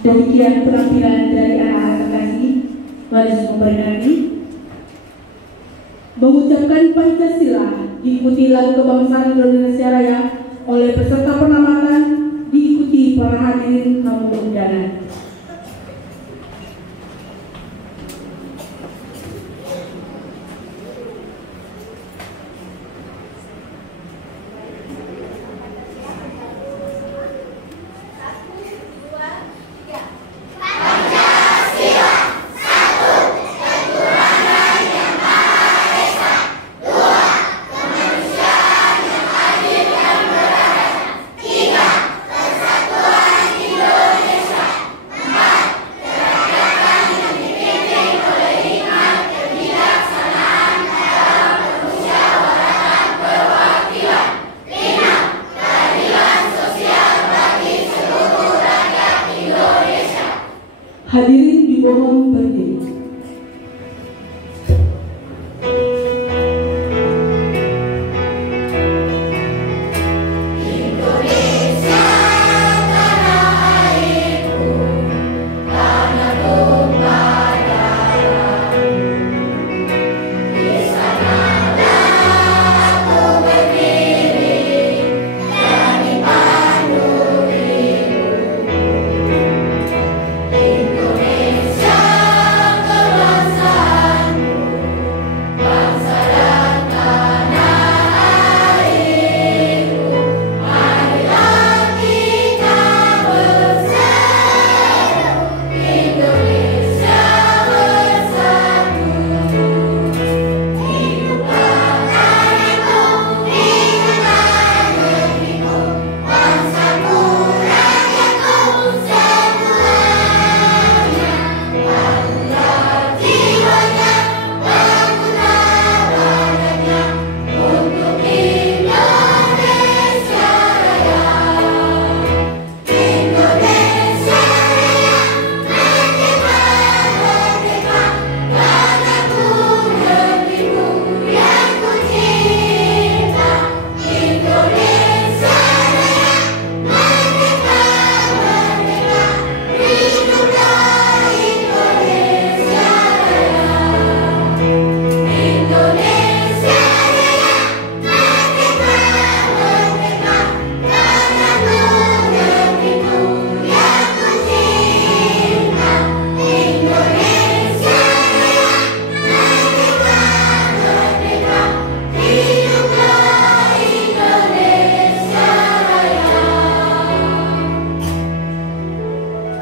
Demikian penampilan dari anak-anak kekasih. Mari memperingati mengucapkan Pancasila diikuti lagu kebangsaan Indonesia Raya oleh peserta penamatan diikuti para hadirin tamu undangan. Hadirin dimohon berdiri.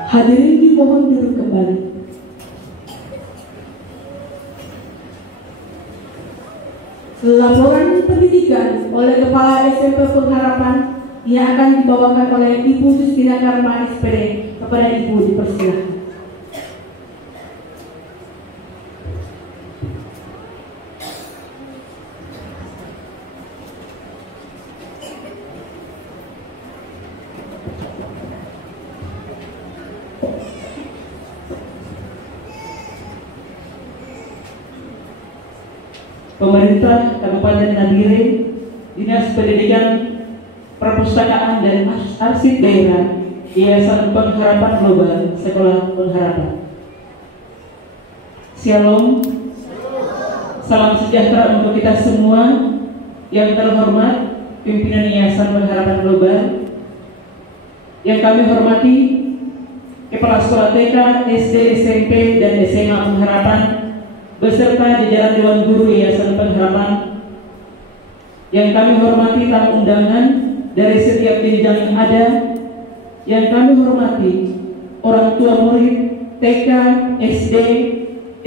Hadirin dimohon duduk kembali. Laporan pendidikan oleh Kepala SMP Pengharapan yang akan dibawakan oleh Ibu Justina Karma SPD. Kepada Ibu dipersilakan. pemerintah Kabupaten Nabire, Dinas Pendidikan, Perpustakaan dan Arsip Daerah, Yayasan Pengharapan Global, Sekolah Pengharapan. Shalom, salam sejahtera untuk kita semua. Yang terhormat pimpinan Yayasan Pengharapan Global, yang kami hormati Kepala Sekolah TK, SD, SMP, dan SMA Pengharapan, beserta jajaran Dewan Guru Yayasan Pengharapan. Yang kami hormati tamu undangan dari setiap jenjang yang ada. Yang kami hormati orang tua murid TK, SD,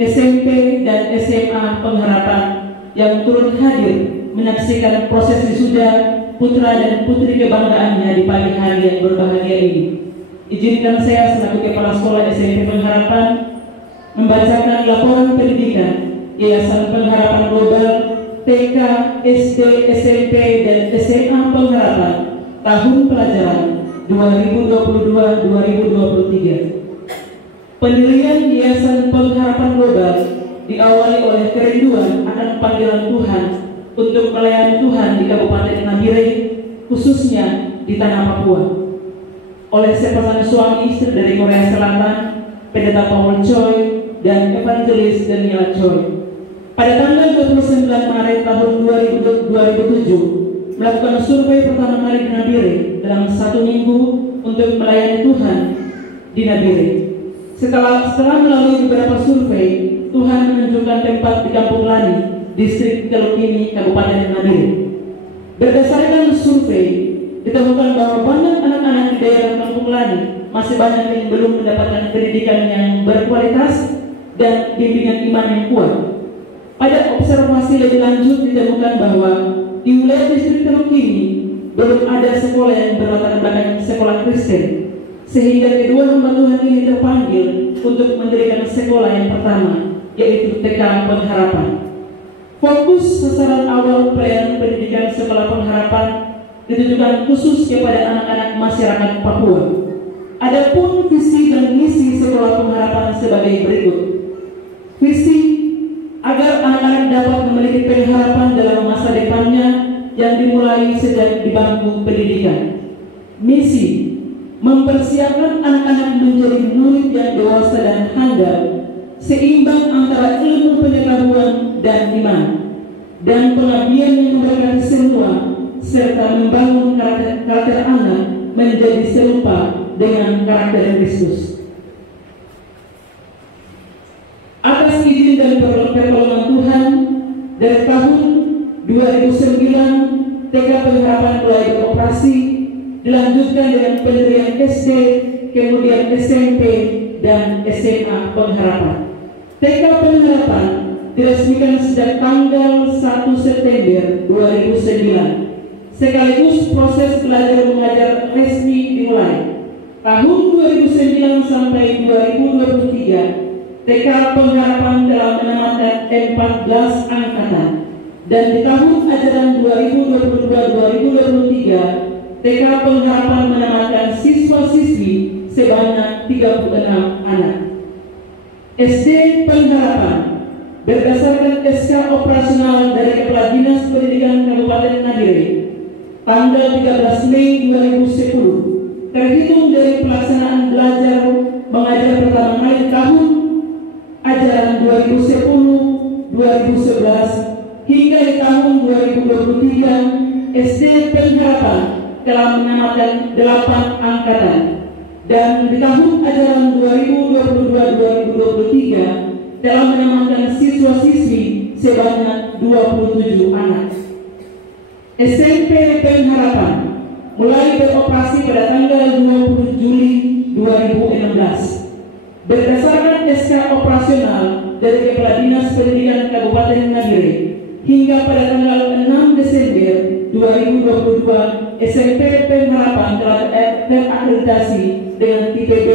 SMP, dan SMA Pengharapan yang turut hadir menyaksikan proses wisuda putra dan putri kebanggaannya di pagi hari yang berbahagia ini. Izinkan saya selaku Kepala Sekolah SMP Pengharapan membacakan laporan pendidikan Yayasan Pengharapan Global TK, SD, SMP, dan SMA Pengharapan tahun pelajaran 2022-2023. Pendirian Yayasan Pengharapan Global diawali oleh kerinduan akan panggilan Tuhan untuk melayani Tuhan di Kabupaten Nabire, khususnya di tanah Papua. Oleh sepasang suami istri dari Korea Selatan, Pendeta Paul Choi dan Evangelis Daniela Choi, pada tanggal 29 Maret tahun 2007 melakukan survei pertama kali di Nabire dalam 1 minggu untuk melayani Tuhan di Nabire. Setelah melalui beberapa survei, Tuhan menunjukkan tempat di Kampung Lani, Distrik Telukini, Kabupaten Nabire. Berdasarkan survei, ditemukan bahwa banyak anak-anak di daerah Kampung Lani masih banyak yang belum mendapatkan pendidikan yang berkualitas dan bimbingan iman yang kuat. Pada observasi lebih lanjut ditemukan bahwa di wilayah Distrik Telukini belum ada sekolah yang berlatar belakang sekolah Kristen, sehingga kedua hamba Tuhan ini terpanggil untuk mendirikan sekolah yang pertama, yaitu TK Pengharapan. Fokus sasaran awal pelayanan pendidikan Sekolah Pengharapan ditujukan khusus kepada anak-anak masyarakat Papua. Adapun visi dan misi Sekolah Pengharapan sebagai berikut. Visi agar anak-anak dapat memiliki pengharapan dalam masa depannya yang dimulai sejak di bangku pendidikan. Misi mempersiapkan anak-anak menjadi murid yang dewasa dan handal, seimbang antara ilmu pengetahuan dan iman, dan pengabdian yang memberkati semua, serta membangun karakter anak menjadi serupa dengan karakter Kristus. Atas izin dan pertolongan Tuhan, dari tahun 2009 TK Pengharapan mulai beroperasi, dilanjutkan dengan pendirian SD, kemudian SMP, dan SMA Pengharapan. TK Pengharapan diresmikan sejak tanggal 1 September 2009. Sekaligus proses belajar mengajar resmi dimulai. Tahun 2009 sampai 2023, TK Pengharapan telah menamatkan 14 angkatan. Dan di tahun ajaran 2022-2023, TK Pengharapan menamatkan siswa-siswi sebanyak 36 anak. SD Pengharapan berdasarkan SK operasional dari Kepala Dinas Pendidikan Kabupaten Nabire tanggal 13 Mei 2010, terhitung dari pelaksanaan belajar mengajar pertama kali tahun ajaran 2010-2011 hingga di tahun 2023, SD Pengharapan telah menamatkan 8 angkatan, dan di tahun ajaran 2022-2023 telah menamatkan siswa-siswi sebanyak 27 anak. SMP Pengharapan mulai beroperasi pada tanggal 20 Juli 2016. Berdasarkan SK operasional dari Kepala Dinas Pendidikan Kabupaten Nabire, hingga pada tanggal 6 Desember 2022, SMP Pengharapan telah terakreditasi dengan TPB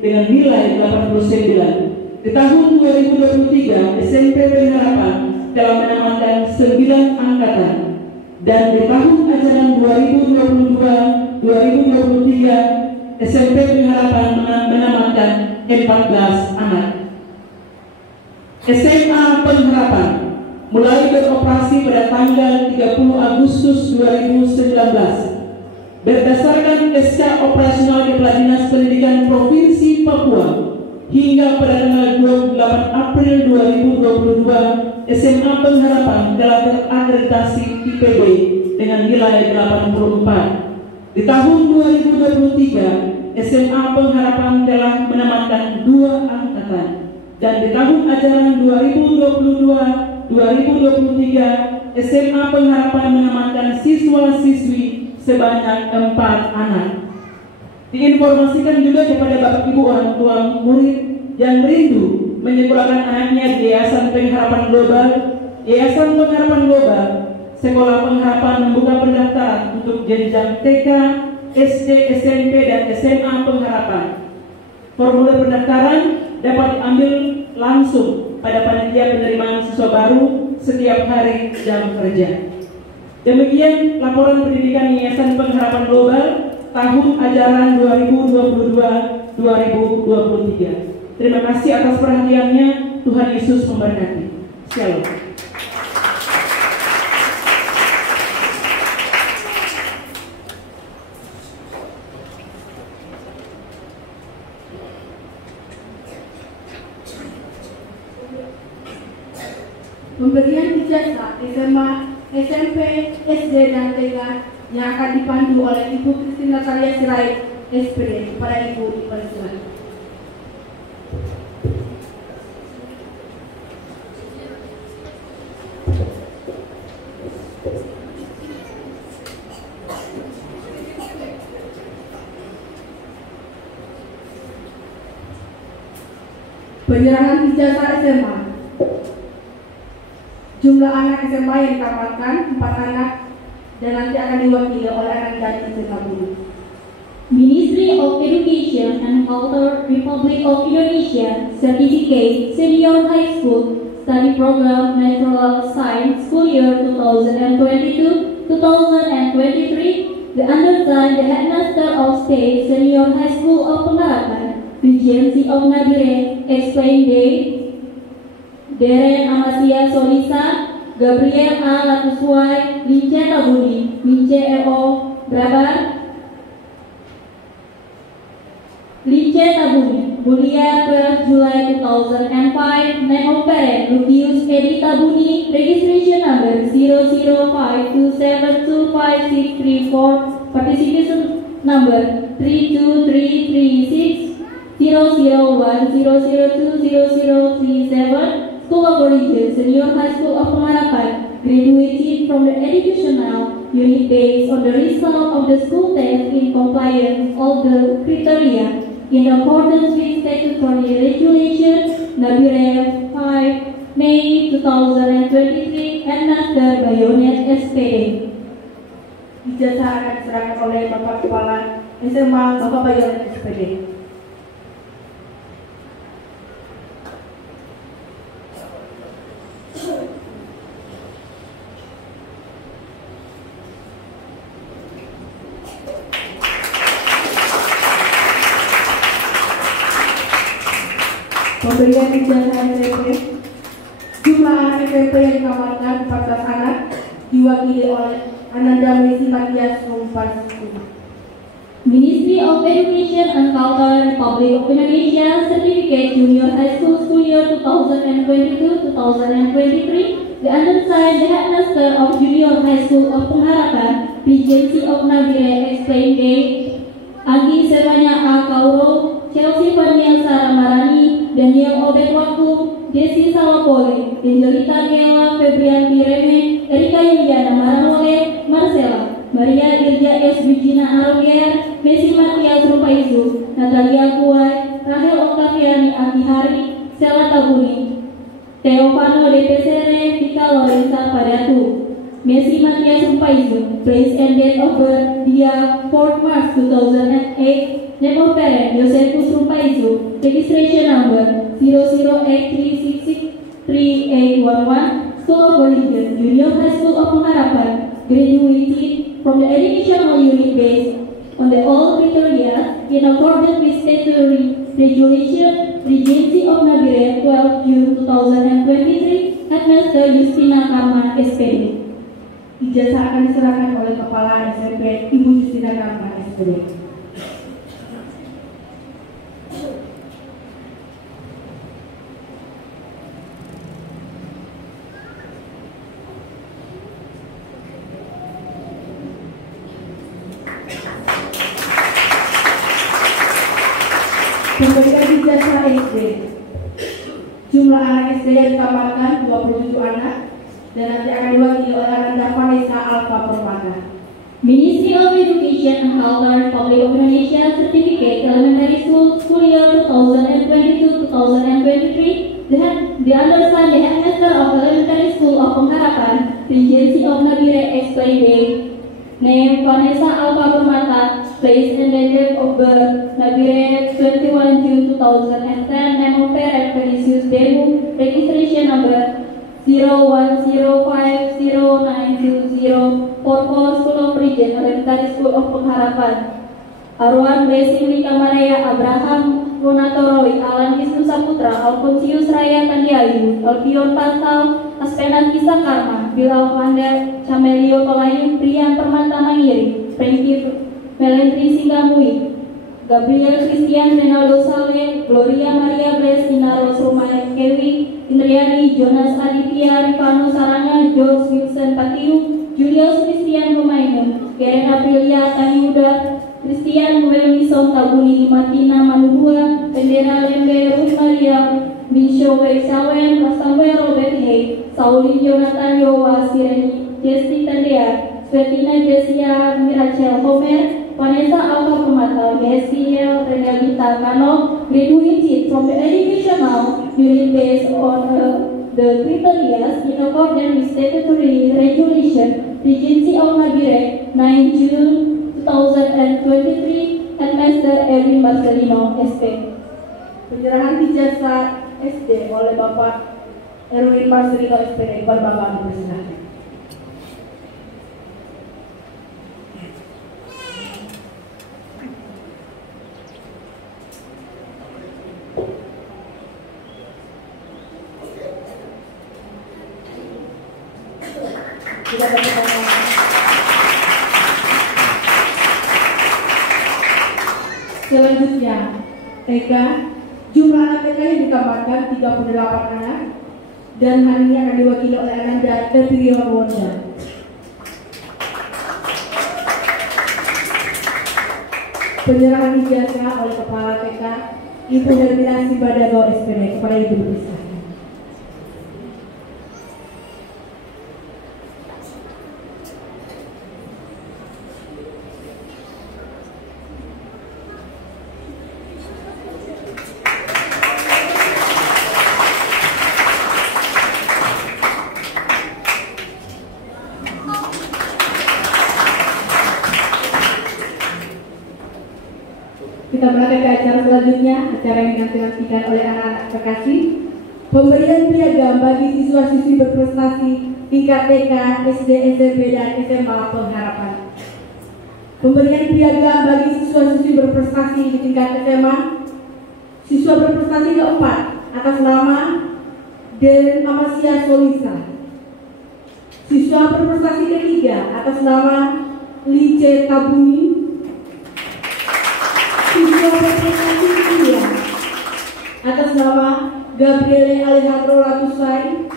dengan nilai 89. Di tahun 2023, SMP Pengharapan telah menamatkan 9 angkatan, dan di tahun ajaran 2022-2023, SMP Pengharapan menamatkan 14 anak. SMA Pengharapan mulai beroperasi pada tanggal 30 Agustus 2019 berdasarkan SK operasional Kepala Dinas Pendidikan Provinsi Papua. Hingga pada tanggal 28 April 2022, SMA Pengharapan telah terakreditasi IPB dengan nilai 84. Di tahun 2023, SMA Pengharapan telah menamatkan 2 angkatan. Dan di tahun ajaran 2022-2023, SMA Pengharapan menamatkan siswa-siswi sebanyak 4 anak. Diinformasikan juga kepada Bapak Ibu orang tua murid yang rindu menyekolahkan anaknya di Yayasan Pengharapan Global. Yayasan Pengharapan Global Sekolah Pengharapan membuka pendaftaran untuk jenjang TK, SD, SMP, dan SMA Pengharapan. Formulir pendaftaran dapat diambil langsung pada panitia penerimaan siswa baru setiap hari jam kerja. Demikian laporan pendidikan Yayasan Pengharapan Global tahun ajaran 2022-2023. Terima kasih atas perhatiannya. Tuhan Yesus memberkati. Shalom. Pemberian ijazah SMA, SMP, SD, dan TK yang akan dipandu oleh Ibu Christine Natalia Sirait, SPD, kepada Ibu dipersilakan. Penyerahan ijazah SMA. Jumlah anak SMA yang ditamatkan 4 anak dan nanti akan diwakili oleh anak dari SMA Budi. Ministry of Education and Culture, Republic of Indonesia, Certificate Senior High School Study Program Natural Science School Year 2022-2023. The undersigned, the Headmaster of State Senior High School of Pengharapan, Regency of Nabire, explain date. Deren Amasia Solisa, Gabriel A. Latuswai, Lince Tabuni, Lince E.O. Brabar, Lince Tabuni, Mulia 12 July 2005, name of parent Lucius Edi Tabuni, registration number 0052725634, participation number 32336 001002037. School of Origin, Senior High School of Pengharapan, graduated from the educational unit based on the result of the school test in compliance of the criteria in accordance with statutory regulation Nabire 5 May 2023 and Master Bayonet SPD. Ijazah akan diserahkan oleh Bapak Kepala SMA Bapak Bayonet SPD. Pemberian ijazah SMP. Jumlah anak SMP yang ditamatkan 14 anak, diwakili oleh Ananda Messi Matias Rumpas. Ministry of Education and Culture, Republic of Indonesia, Certificate Junior High School School Year 2022-2023. The undersigned, the Headmaster of Junior High School of Pengharapan, Regency of Nabire, explain date. Agi Servanya A. Kauro, Chelsea Fania Saramarani, Daniel Obetwaku, Desi Salapole, Angelita Gela, Febrianti Reme, Erika Yuliana Maranole, Marcela, Maria Irja S. Virginia Aroger, Messi Matias Rupaisu, Natalia Kuai, Rahel Octaviani Akihari, Sela Tabuni, Teofano DPCR, Vika Lorenza Padatu, Messi Matias Rupaisu, place and date of birth, dia 4 March 2008, name of parent, Josephus Rupaisu, registration number 00836638811, School of Origin, Junior High School of Pengharapan, graduated from the educational unit based on the all criteria in accordance with statutory regulation, Regency of Nabire, 12 June 2023, Headmaster Naskah Justina Karma SPD. Ijazah akan diserahkan oleh Kepala SMP Ibu Justina Karma SPD. Pemberian ijazah SD. Jumlah anak SD yang dikabarkan 27 anak dan nanti akan diwakili oleh Ananda Vanessa Alfa Permata. Ministry of Education and Culture Republic of Indonesia Certificate Elementary School School Year 2022-2023. The undersigned the headmaster of Elementary School of Pengharapan, Regency of Nabire explained name Vanessa Alfa Permata, place and date of birth Nabire 21 June 2010, name of parent Felicius Demu, registration number 01050920, Porpor School of Region, Elementary School of Pengharapan. Arwan Blessing Likamaraya Abraham Runatoroy, Alan Wisnu Saputra, Alfonsius Raya Kandiayu, Alpion Pantau, Aspenan Kisah Karma, Bilal Pandar, Camelio Tolayu, Priyan Permata Mangiri, Frankie Melentri Singgamui, Gabriel Christian Renaldo Saleh, Gloria Maria Bless, Inaros Rumah Kewi, Indriani, Jonas Aditya, Rifano Saranga, George Wilson Patiu, Julius Christian Rumainem, Karen Aprilia Taniuda, Christian Wilson Tabuni, Martina Manubua, Bendera Lembe, Ruth Maria, Bisho Weksawen, Rasamwe Robert Hay, Sauli Jonathan Yowa, Sireni, Jesti Tandea, Svetina Jesia Mirachel Homer, Vanessa Alfa Permata, Gesiel Renalita Kano, graduated from the educational unit based on the criteria in accordance with statutory regulation, Regency of Nabire, 9 June 2023, Headmaster Erwin Marcelino, SP. Penyerahan ijazah SD oleh Bapak Erwin Marcelino, SPD, kepada Bapak dipersilakan. Tidak ada pertanyaan. Selanjutnya, TK. Jumlah anak TK yang ditambahkan 38 anak dan hari ini akan diwakili oleh Ananda Tetrion Wonda. Penyerahan ijazah oleh Kepala TK Ibu Hermina Simbadago SPD kepada Ibu Bisa. Kita beralih ke acara selanjutnya, acara yang dinantikan oleh anak-anak terkasih. Pemberian piagam bagi siswa-siswi berprestasi tingkat TK, SD, SMP, dan SMA Pengharapan. Pemberian piagam bagi siswa-siswi berprestasi di tingkat SMA. Siswa berprestasi keempat atas nama Den Amasia Solisa. Siswa berprestasi ketiga atas nama Lice Tabuni. Siswa berprestasi kedua atas nama Gabriele Alejandro Latusai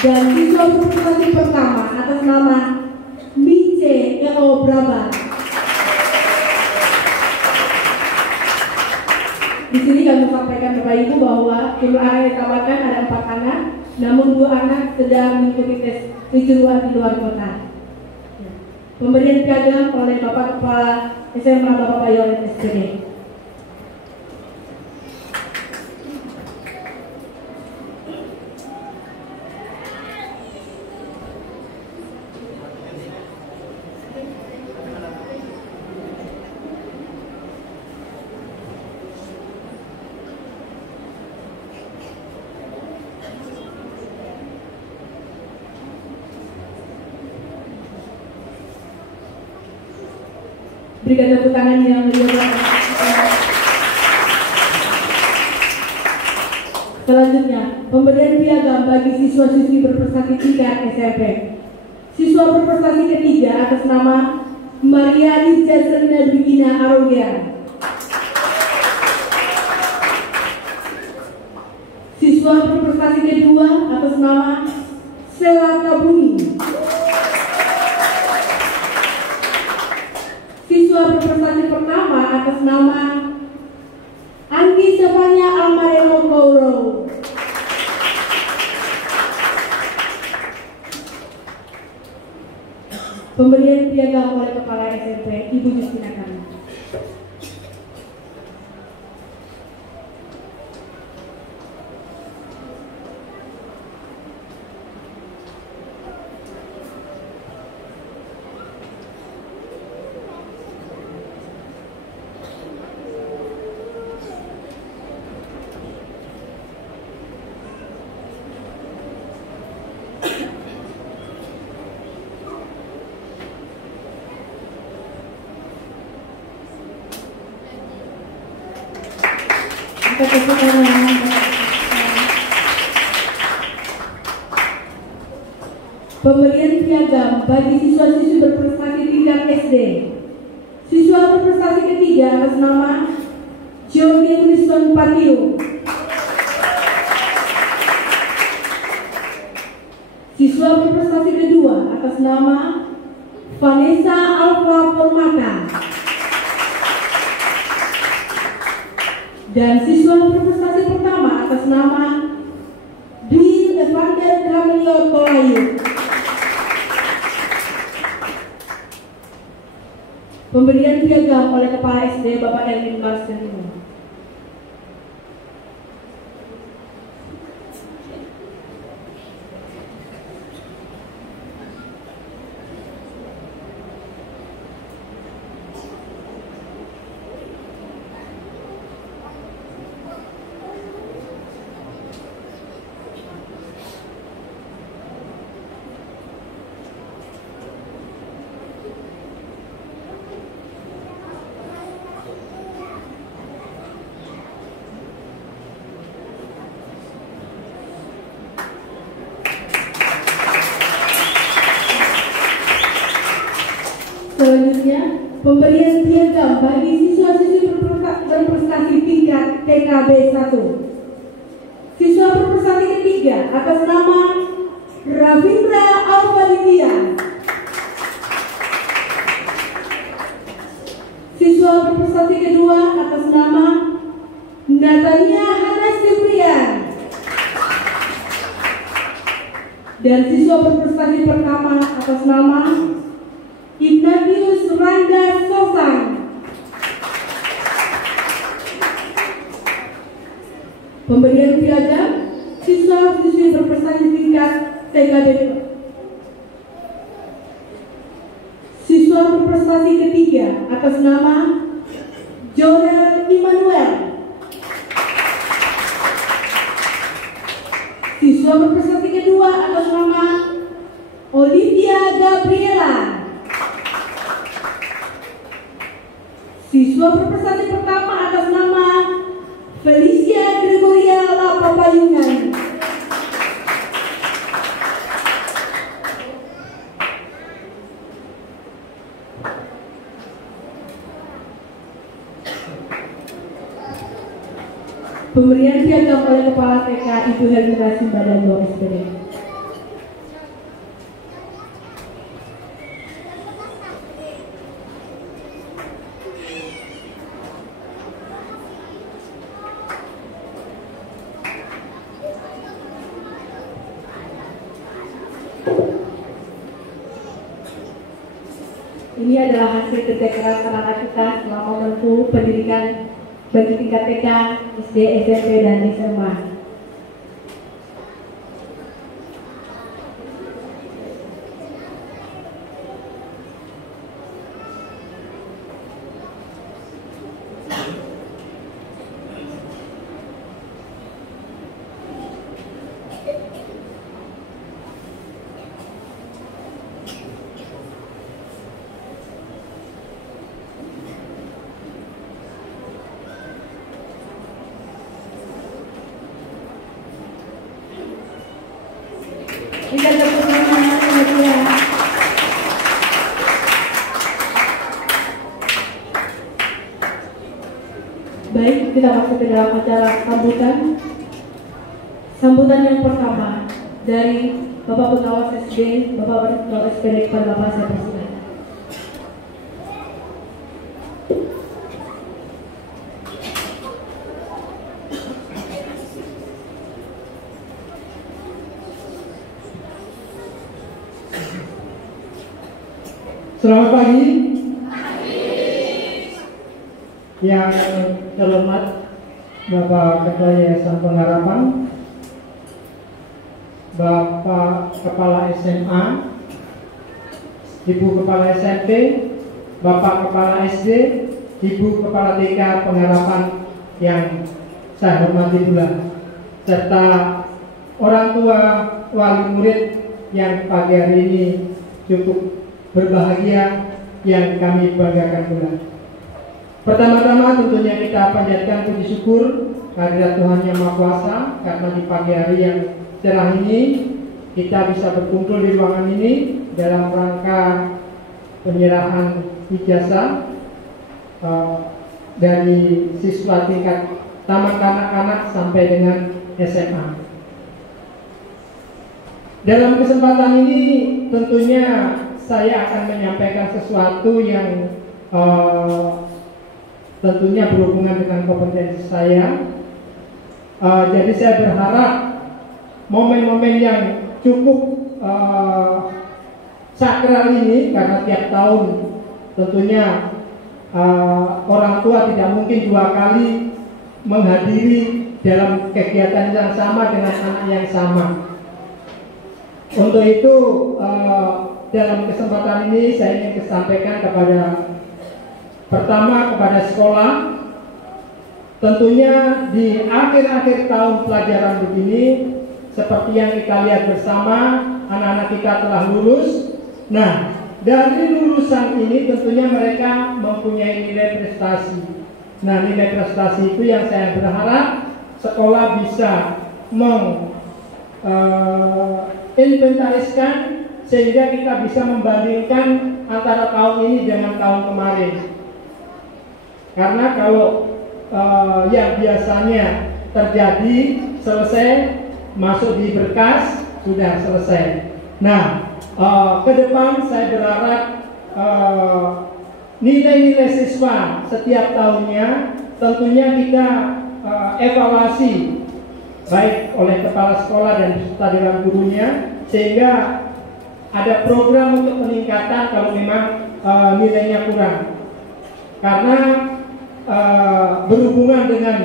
dan siswa berprestasi pertama atas nama Mice Eo Braba. Di sini kami sampaikan Bapak Ibu bahwa jumlah anak yang ditambahkan ada 4 anak, namun 2 anak sedang mengikuti tes kejuruan di luar kota. Pemberian piagam oleh Bapak Kepala SMA Bapak Bayolet SPD. Berikan tepuk tangan yang meriah. Selanjutnya, pemberian piagam bagi siswa-siswi berprestasi tingkat SMP. Siswa berprestasi ketiga atas nama Maria Lizia Selina Dwigina Arogia. Siswa berprestasi kedua atas nama Sela Tabuni. Siswa berprestasi pertama atas nama Anggi Stefania Almareno Kauro. Pemberian piagam oleh Kepala SMP Ibu Justina Kami. Pemberian piagam bagi siswa-siswi berprestasi tingkat SD. Siswa berprestasi ketiga atas nama Jody Winston Patio. Siswa berprestasi kedua atas nama Vanessa Alfa Permata. Dan siswa berprestasi pertama atas nama Bill Evander Camilio Tolayu. Pemberian piagam oleh Kepala SD Bapak Erwin Bastenino. Selanjutnya, pemberian piagam bagi siswa-siswi berprestasi tingkat TKB 1. Siswa berprestasi ketiga atas nama Ravindra Alvaditya. Siswa berprestasi kedua atas nama Natania Hana Siprian. Dan siswa berprestasi pertama atas nama Ignatius Randa Sosang. Pemberian piagam siswa-siswi berprestasi tingkat TKB. Siswa berprestasi ketiga atas nama Jorel Immanuel. Siswa berprestasi kedua atas nama Olivia Gabriela. Siswa berprestasi pertama atas nama Felicia Gregoria Lapapayungan. Pemberian piagam oleh Kepala TK Ibu Helmira Simbadando SPD. Ini adalah hasil kerja keras anak-anak kita selama menempuh pendidikan bagi tingkat TK, SD, SMP, dan SMA. Kita tepuk tangan ya. Baik, kita masuk ke dalam acara sambutan. Sambutan yang pertama dari Bapak Pengawas SD, Bapak Pengawas SPD kepada Bapak saya persilakan. Selamat pagi. Yang terhormat Bapak Ketua Yayasan Pengharapan, Bapak Kepala SMA, Ibu Kepala SMP, Bapak Kepala SD, Ibu Kepala TK Pengharapan yang saya hormati pula, serta orang tua wali murid yang pagi hari ini cukup berbahagia yang kami banggakan pula. Pertama-tama tentunya kita panjatkan puji syukur kehadirat Tuhan Yang Maha Kuasa karena di pagi hari yang cerah ini kita bisa berkumpul di ruangan ini dalam rangka penyerahan ijazah dari siswa tingkat taman kanak-kanak sampai dengan SMA. Dalam kesempatan ini tentunya saya akan menyampaikan sesuatu yang tentunya berhubungan dengan kompetensi saya. Jadi saya berharap momen-momen yang cukup sakral ini, karena tiap tahun tentunya orang tua tidak mungkin dua kali menghadiri dalam kegiatan yang sama dengan anak yang sama. Untuk itu dalam kesempatan ini saya ingin sampaikan pertama kepada sekolah. Tentunya di akhir-akhir tahun pelajaran begini, seperti yang kita lihat bersama, anak-anak kita telah lulus. Nah, dari lulusan ini tentunya mereka mempunyai nilai prestasi. Nah, nilai prestasi itu yang saya berharap sekolah bisa inventariskan sehingga kita bisa membandingkan antara tahun ini dengan tahun kemarin. Karena kalau yang biasanya terjadi selesai masuk di berkas sudah selesai. Nah, ke depan saya berharap nilai-nilai siswa setiap tahunnya tentunya kita evaluasi baik oleh kepala sekolah dan beserta dewan gurunya, sehingga ada program untuk peningkatan kalau memang nilainya kurang. Karena berhubungan dengan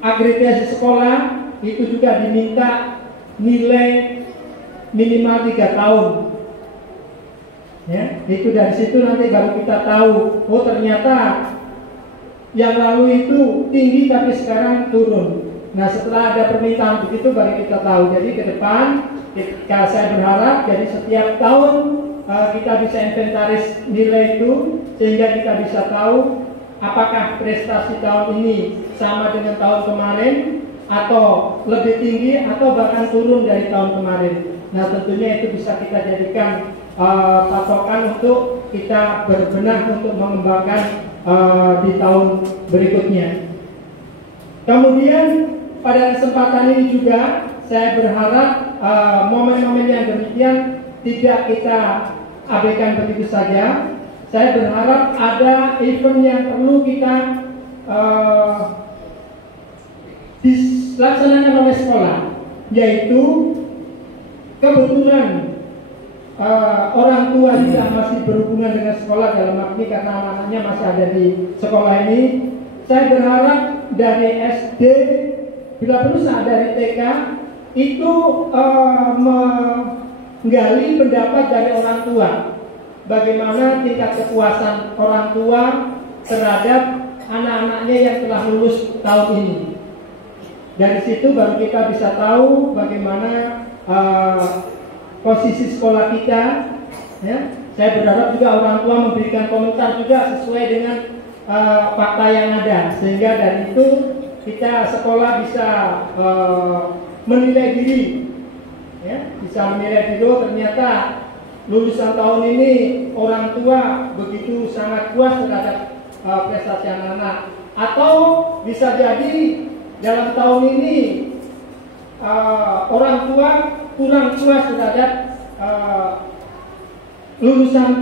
akreditasi sekolah itu juga diminta nilai minimal 3 tahun. Ya, itu dari situ nanti baru kita tahu, oh ternyata yang lalu itu tinggi tapi sekarang turun. Nah, setelah ada permintaan begitu baru kita tahu. Jadi ke depan saya berharap jadi setiap tahun kita bisa inventaris nilai itu sehingga kita bisa tahu apakah prestasi tahun ini sama dengan tahun kemarin atau lebih tinggi atau bahkan turun dari tahun kemarin. Nah, tentunya itu bisa kita jadikan patokan untuk kita berbenah untuk mengembangkan di tahun berikutnya. Kemudian pada kesempatan ini juga saya berharap momen-momen yang demikian tidak kita abaikan begitu saja. Saya berharap ada event yang perlu kita dilaksanakan oleh sekolah, yaitu kebetulan orang tua juga masih berhubungan dengan sekolah dalam arti karena anak-anaknya masih ada di sekolah ini. Saya berharap dari SD, bila perlu dari TK itu menggali pendapat dari orang tua. Bagaimana tingkat kepuasan orang tua terhadap anak-anaknya yang telah lulus tahun ini. Dari situ baru kita bisa tahu bagaimana posisi sekolah kita. Ya. Saya berharap juga orang tua memberikan komentar juga sesuai dengan fakta yang ada, sehingga dari itu kita sekolah bisa menilai diri ya, bisa menilai dulu ternyata lulusan tahun ini orang tua begitu sangat puas terhadap prestasi anak-anak, atau bisa jadi dalam tahun ini orang tua kurang puas terhadap lulusan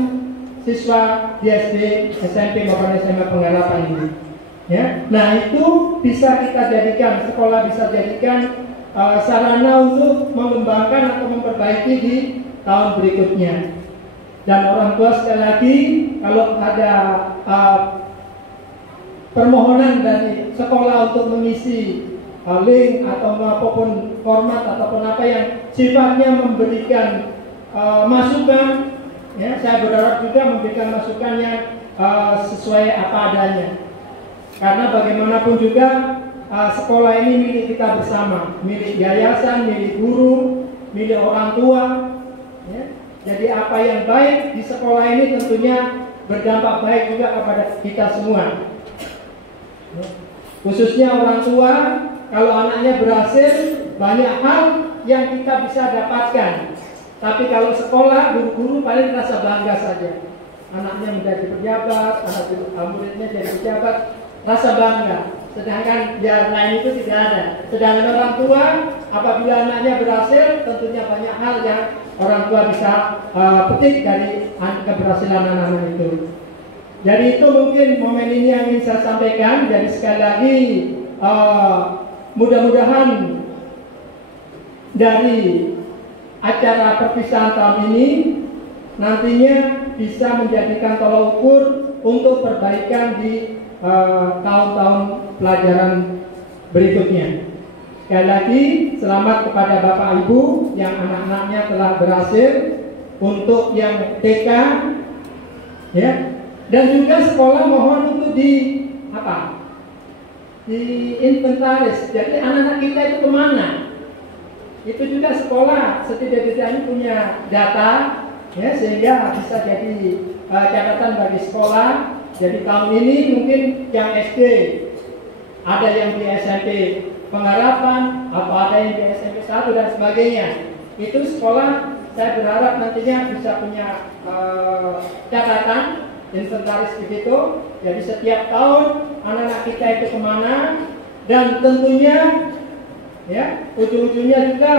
siswa di SD, SMP maupun SMA Pengharapan ini. Ya, nah itu bisa kita jadikan, sekolah bisa jadikan sarana untuk mengembangkan atau memperbaiki di tahun berikutnya. Dan orang tua sekali lagi, kalau ada permohonan dari sekolah untuk mengisi link atau apapun format ataupun apa yang sifatnya memberikan masukan, ya, saya berharap juga memberikan masukan yang sesuai apa adanya. Karena bagaimanapun juga sekolah ini milik kita bersama, milik yayasan, milik guru, milik orang tua. Ya. Jadi apa yang baik di sekolah ini tentunya berdampak baik juga kepada kita semua. Ya. Khususnya orang tua, kalau anaknya berhasil, banyak hal yang kita bisa dapatkan. Tapi kalau sekolah, guru-guru paling rasa bangga saja. Anaknya menjadi pejabat, muridnya jadi pejabat, rasa bangga. Sedangkan yang lain itu tidak ada. Sedangkan orang tua, apabila anaknya berhasil, tentunya banyak hal yang orang tua bisa petik dari keberhasilan anak-anak itu. Jadi itu mungkin momen ini yang ingin saya sampaikan. Jadi sekali lagi, mudah-mudahan dari acara perpisahan tahun ini nantinya bisa menjadikan tolak ukur untuk perbaikan di tahun-tahun pelajaran berikutnya. Sekali lagi, selamat kepada Bapak Ibu yang anak-anaknya telah berhasil, untuk yang TK, ya, dan juga sekolah mohon untuk diinventaris. Jadi anak-anak kita itu kemana? Itu juga sekolah setidak-tidaknya punya data, ya, sehingga bisa jadi catatan bagi sekolah. Jadi tahun ini mungkin yang SD, ada yang di SMP Pengharapan, atau ada yang di SMP 1 dan sebagainya. Itu sekolah saya berharap nantinya bisa punya catatan inventaris begitu. Jadi setiap tahun anak-anak kita itu kemana, dan tentunya ya ujung-ujungnya juga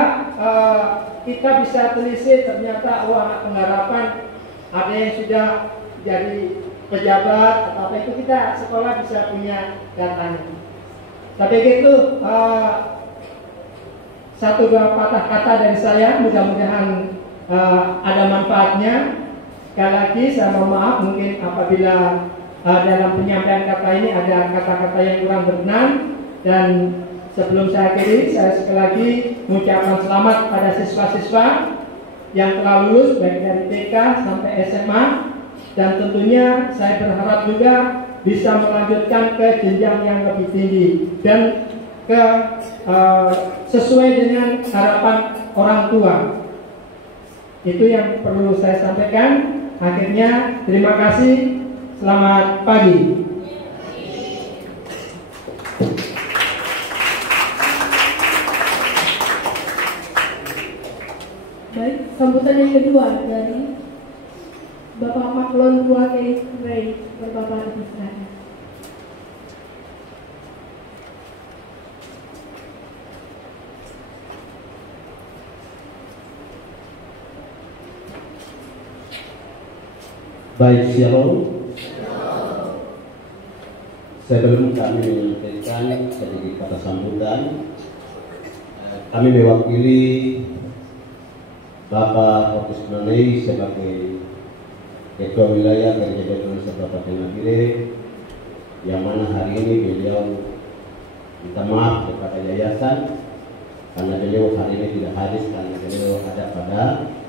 kita bisa telisik ternyata anak Pengharapan ada yang sudah jadi pejabat atau apa, itu kita sekolah bisa punya datanya. Tapi gitu, satu dua patah kata dari saya, mudah-mudahan ada manfaatnya. Sekali lagi saya mohon maaf mungkin apabila dalam penyampaian kata ini ada kata-kata yang kurang berkenan, dan sebelum saya akhiri, saya sekali lagi mengucapkan selamat pada siswa-siswa yang telah lulus baik dari TK sampai SMA. Dan tentunya saya berharap juga bisa melanjutkan ke jenjang yang lebih tinggi dan sesuai dengan harapan orang tua. Itu yang perlu saya sampaikan. Akhirnya terima kasih. Selamat pagi. Baik, sambutan yang kedua dari Bapak Maklon Tua Ray berbapak dipersilakan. Baik, shalom. Sebelum kami menyampaikan sedikit kata sambutan, kami mewakili Bapak Fokus Manei sebagai Ketua Wilayah Gereja Indonesia Kabupaten Nabire, yang mana hari ini beliau minta maaf kepada yayasan karena beliau hari ini tidak hadir, karena beliau ada pada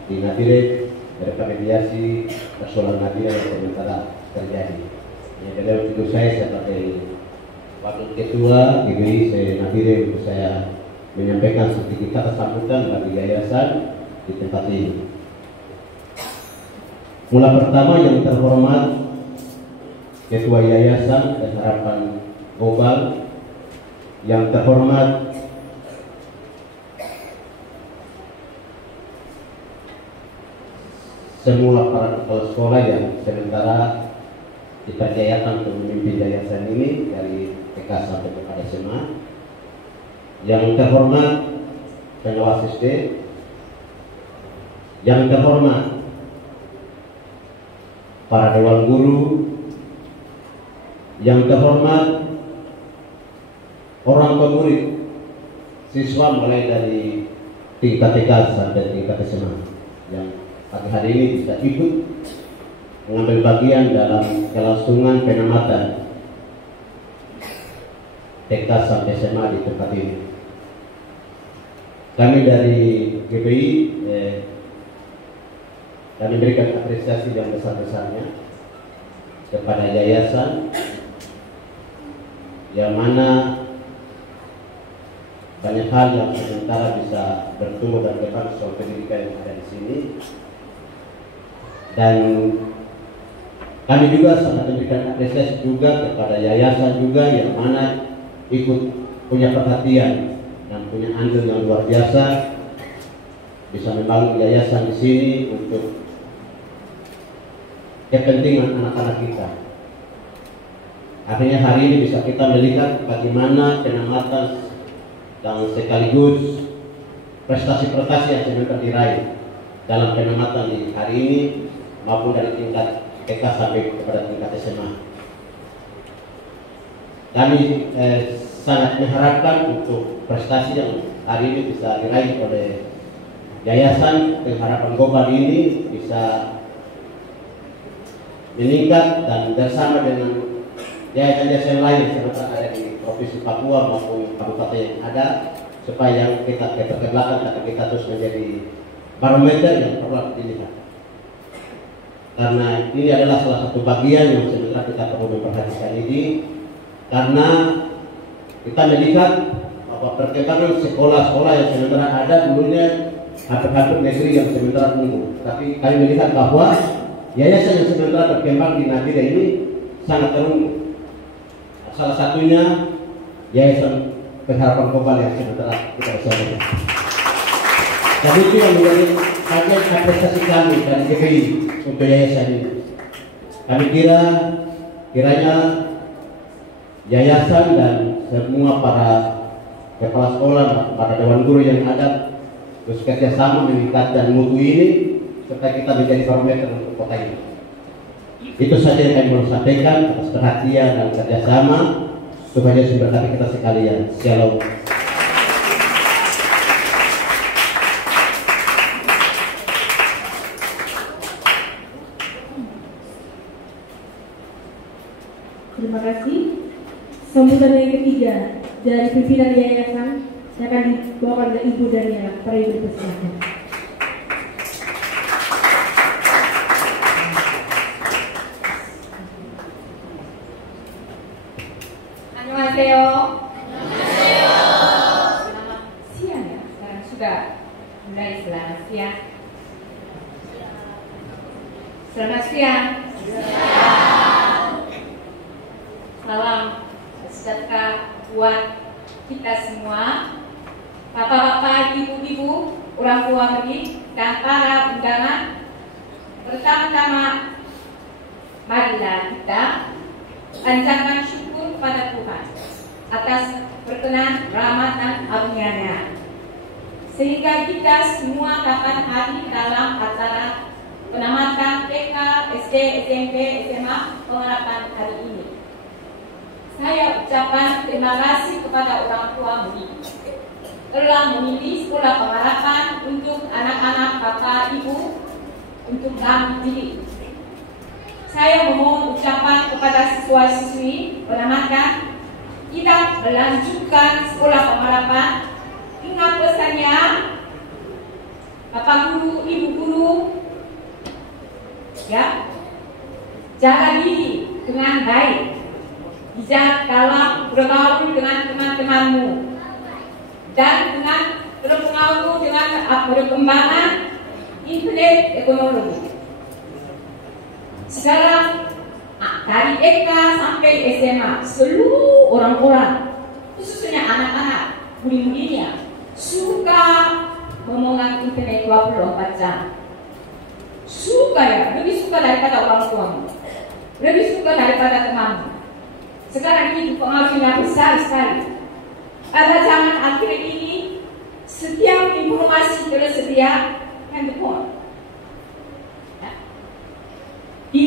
di Nabire bermediasi persoalan Nabire yang sementara terjadi. Ya, beliau itu saya sebagai wakil ketua GBI Nabire untuk saya menyampaikan sedikit kata sambutan bagi yayasan di tempat ini. Mula pertama yang terhormat Ketua Yayasan Harapan Global, yang terhormat semua para kepala sekolah yang sementara dipercayakan untuk memimpin yayasan ini dari TK sampai kepada SMA. Yang terhormat pengawas SD, yang terhormat para dewan guru, yang terhormat orang tua murid, siswa mulai dari tingkat TK sampai tingkat SMA yang pagi hari ini bisa ikut mengambil bagian dalam kelangsungan penamatan TK sampai SMA di tempat ini. Kami dari GPI kami berikan apresiasi yang besar-besarnya kepada yayasan yang mana banyak hal yang sementara bisa bertumbuh dan berkembang soal pendidikan yang ada di sini. Dan kami juga sangat memberikan apresiasi juga kepada yayasan juga yang mana ikut punya perhatian dan punya andil yang luar biasa bisa membangun yayasan di sini untuk kepentingan anak-anak kita. Akhirnya hari ini bisa kita melihat bagaimana penamatan dan sekaligus prestasi-prestasi yang sebentar diraih dalam penamatan di hari ini maupun dari tingkat TK sampai kepada tingkat SMA. Kami sangat mengharapkan untuk prestasi yang hari ini bisa diraih oleh yayasan Pengharapan Global ini bisa meningkat dan bersama dengan yayasan-yayasan lain seperti ada di Provinsi Papua maupun kabupaten yang ada, supaya kita keterkebelakang kata kita terus menjadi barometer yang perlu dilihat. Karena ini adalah salah satu bagian yang sebenarnya kita perlu memperhatikan ini, karena kita melihat bahwa perkembangan sekolah-sekolah yang sebenarnya ada dulunya hampir-hampir negeri yang sementara tumbuh, tapi kami melihat bahwa yayasan yang sementara berkembang di Nabire ini sangat terunggul. Salah satunya Yayasan Pengharapan Global yang sementara kita bersama. Dan itu yang menjadi bagian apresiasi kami dari GPI untuk yayasan ini. Kami kiranya yayasan dan semua para kepala sekolah, para dewan guru yang ada terus kerjasama meningkatkan mutu ini supaya kita menjadi barometer untuk kota ini. Itu saja yang kami mau sampaikan atas perhatian dan kerjasama supaya memberkati kita sekalian. Shalom. Terima kasih. Sambutan yang ketiga dari pimpinan yayasan yang akan dibawakan oleh Ibu Daniela. Para Ibu dipersilakan. Annyeonghaseyo. Selamat siang ya. Sekarang sudah mulai selamat siang. Selamat siang. Salam sejahtera buat kita semua, bapak-bapak, ibu-ibu, orang tua murid, dan para undangan. Pertama-tama, marilah kita panjatkan syukur kepada Tuhan atas berkenan, rahmat dan anugerahnya, sehingga kita semua dapat hadir dalam acara penamatan TK, SD, SMP, SMA Pengharapan hari ini. Saya ucapkan terima kasih kepada orang tua murid telah memilih sekolah Pengharapan untuk anak-anak bapak ibu untuk kami pilih. Saya memohon ucapan kepada siswa-siswi penamatan, kita melanjutkan sekolah Pengharapan. Ingat pesannya, bapak guru, ibu guru, ya, jaga diri dengan baik. Bijak dalam bergaul dengan teman-temanmu dan dengan berpengaruh dengan perkembangan internet ekonomi. Sekarang dari TK sampai SMA, seluruh orang-orang, khususnya anak-anak, murid-mudidnya, suka memegang internet 24 jam, suka suka ya, lebih suka daripada orang tuamu, lebih suka daripada temanmu. Sekarang ini pengaruhnya besar sekali. Pada zaman akhir ini, setiap informasi tersedia handphone. Ya. Di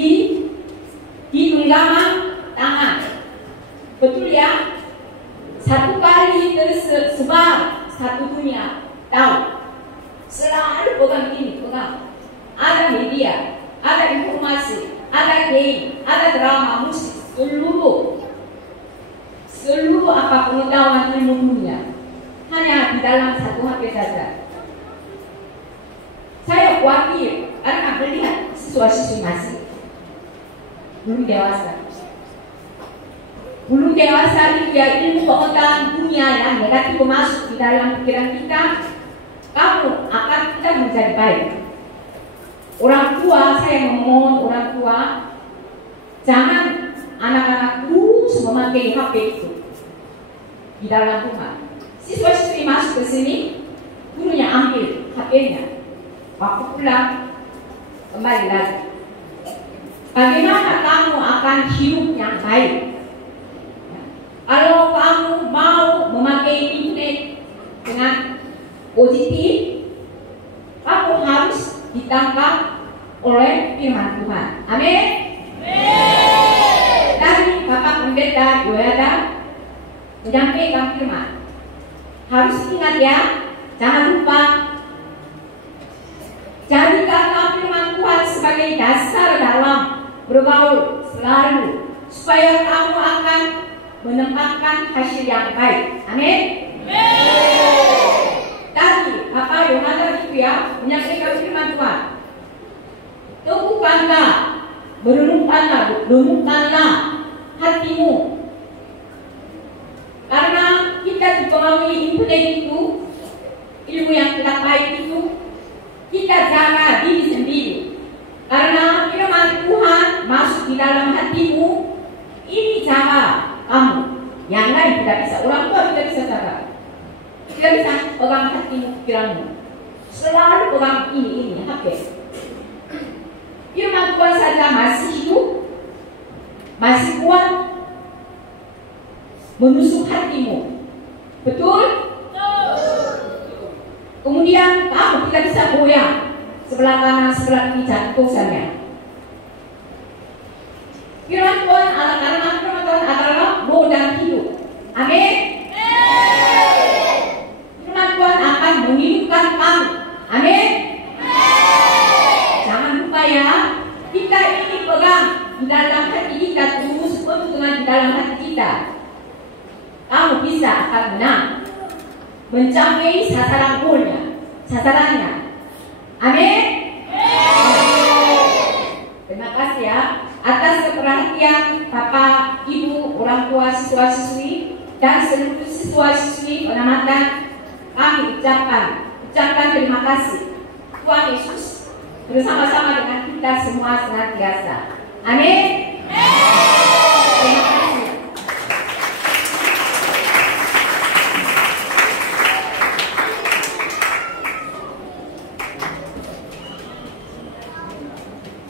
genggaman tangan. Betul ya? Satu kali tersebar satu dunia tahu. Selalu pegang ini, pegang. Ada media, ada informasi, ada game, ada drama, musik, seluruh apa pengetahuan ilmu dunia hanya di dalam satu HP saja. Saya khawatir karena melihat siswa-siswi masih belum dewasa. Belum dewasa dia ilmu pengetahuan dunia yang negatif masuk di dalam pikiran kita, kamu akan tidak menjadi baik. Orang tua, saya memohon orang tua, jangan anak-anak terus memakai HP itu di dalam rumah. Siswa-siswi masuk ke sini, gurunya ambil HP-nya. Waktu pulang, kembali lagi. Bagaimana kamu akan hidup yang baik? Kalau kamu mau memakai internet dengan positif, kamu harus ditangkap oleh firman Tuhan. Amin. Tadi Bapak Pendeta Yoyada menyampaikan firman. Harus ingat ya, jangan lupa. Jadikanlah firman Tuhan sebagai dasar dalam bergaul selalu, supaya kamu akan menempatkan hasil yang baik. Amin. Tadi Bapak Yohana itu ya menyampaikan firman Tuhan. Teguhkanlah, renungkanlah hatimu. Karena kita dipengaruhi internet itu, ilmu yang tidak baik itu, kita jaga diri sendiri. Karena firman Tuhan masuk di dalam hatimu, ini jaga kamu. Yang lain tidak bisa, orang tua tidak bisa jaga. Tidak bisa pegang hatimu, pikiranmu. Selalu pegang ini HP. Firman Tuhan saja masih hidup, masih kuat menusuk hatimu. Betul? Kemudian kamu tidak bisa goyang sebelah kanan, sebelah kiri, jatuh saja. Firman Tuhan adalah roh dan hidup. Amin. Firman Tuhan akan menghidupkan kamu. Amin. Jangan lupa ya, kita ini pegang di dalam hati kita, terus penuh dengan di dalam hati kita. Kamu bisa akan menang, mencapai sasaran goalnya, sasarannya. Amin. Terima kasih ya atas keperhatian Bapak, Ibu, orang tua, siswa-siswi dan seluruh siswa-siswi pengamatan. Kami ucapkan terima kasih. Tuhan Yesus bersama-sama dengan kita semua senantiasa. Amin. Terima kasih.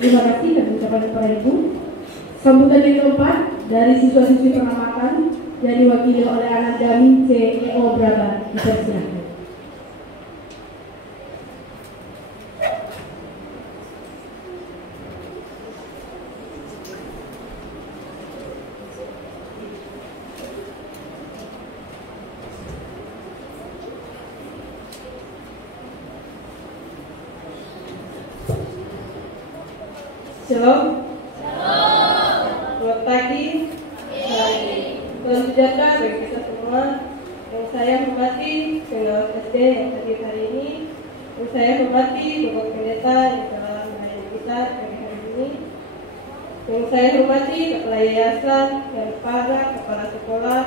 Terima kasih dan ucapan kepada Ibu. Sambutan yang keempat dari siswa-siswi pengamatan yang diwakili oleh anak kami CEO Braga. Dipersilakan. Shalom. Selamat pagi. Salam sejahtera bagi kita semua. Yang saya hormati pengawas SD yang hadir hari ini. Yang saya hormati Bapak Pendeta yang telah melayani kita pada hari ini. Yang saya hormati kepala yayasan dan para kepala sekolah